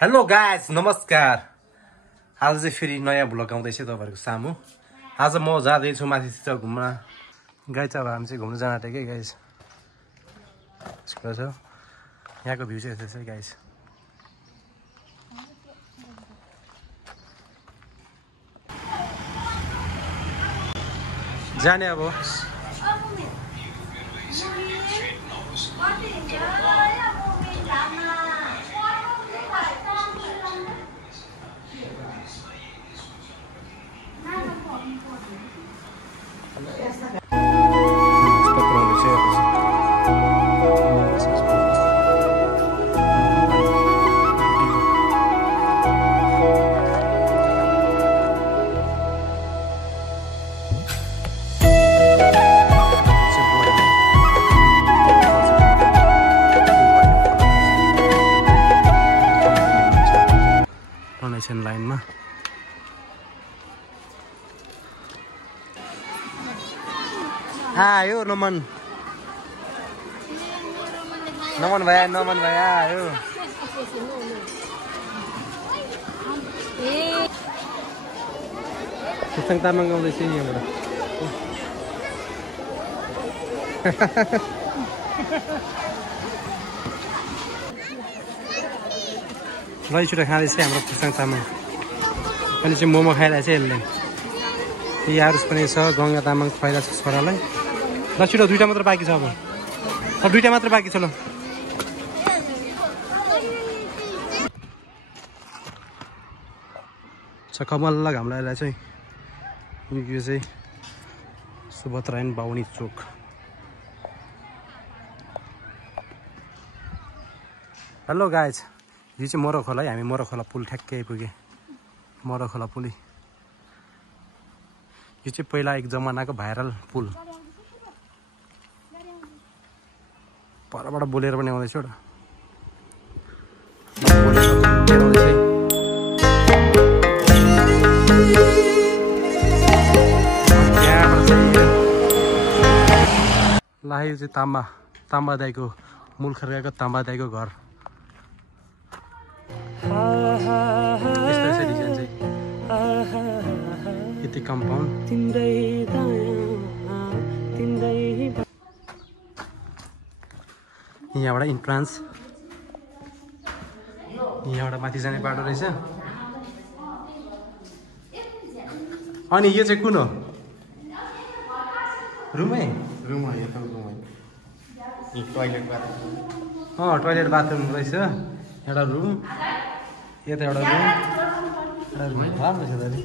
Hello guys, नमस्कार। आज चाहिँ फेरि नयाँ भ्लग आउँदैछ तपाईहरुको सामु। आज म जाँदैछु माथि सित घुम्न। गाइस अब हामी चाहिँ घुम्न जान आँटेकै गाइस। यसको छ यहाँको भ्यू चाहिँ यसै छ गाइस। जाने अब लाइन में आयो नमन भया आयो। कुसङ तामाङ आउँदैछ यहाँबाट। लैचुटा खाँदैछ हाम्रो कुसङ तामाङ। अहिले चाहिँ मोमो खाइरहेछ यसले। यारुस पनि छ, गङ्गा तामाङ खुवाइरहेको छ छोरालाई। ल छिटो दुईटा मात्र बाँकी छ अब दुईटा मात्र बाँकी छ। ल कमल्ला घाम लागेर चाहिँ यो चाहिँ सुभद्रायन बाहुनी चोक। हेलो गाइज, यो चाहिँ मोरो खोला है। हामी मोरो खोला पुल ठ्याक्कै आइपुगे। मोरो खोला पुल यो चाहिँ पहिला एक जमानाको भाइरल पुल। परबाट बोलेर पनि आउँदैछ एउटा। ला यो चाहिँ ताम्बा दाइको मूल खर्काको ताम्बा दाइको घर। यस्तो डिजाइन चाहिँ यति कम्पाउन्ड। यहाँबाट इन्ट्रान्स, यहाँबाट माथि जाने बाटो रहेछ। अनि यो चाहिँ कुन हो? रुमै टोइलेट बाथरुम रहेछ। एउटा रुम, यता एउटा रुम, राम्रो छ दाजु।